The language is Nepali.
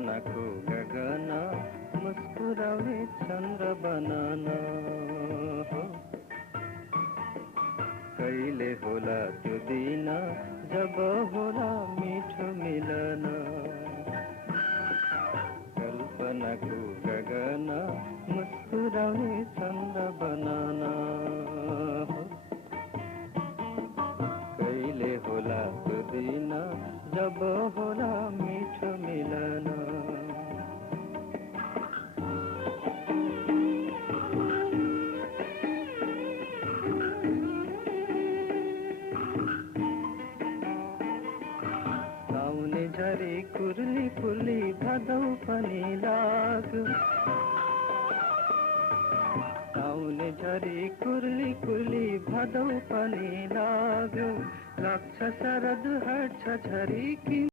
कल्पनाको गगन मुस्कुराउने चन्द्र बनान हो। कहिले होला त्यो दिन जब होला मिठो मिलन, कल्पनाको गगन मुस्कुराउने चन्द्र बनान हो। कहिले होला त्यो दिन जब होला मिठो मिलन। आउने झरी कुर्ली फुली भदौ पनि लाग्यो, आउने झरी कुर्ली कुर्ली भदौ पनि लाग्यो। लाग्छ शरद हट्छ झरी कि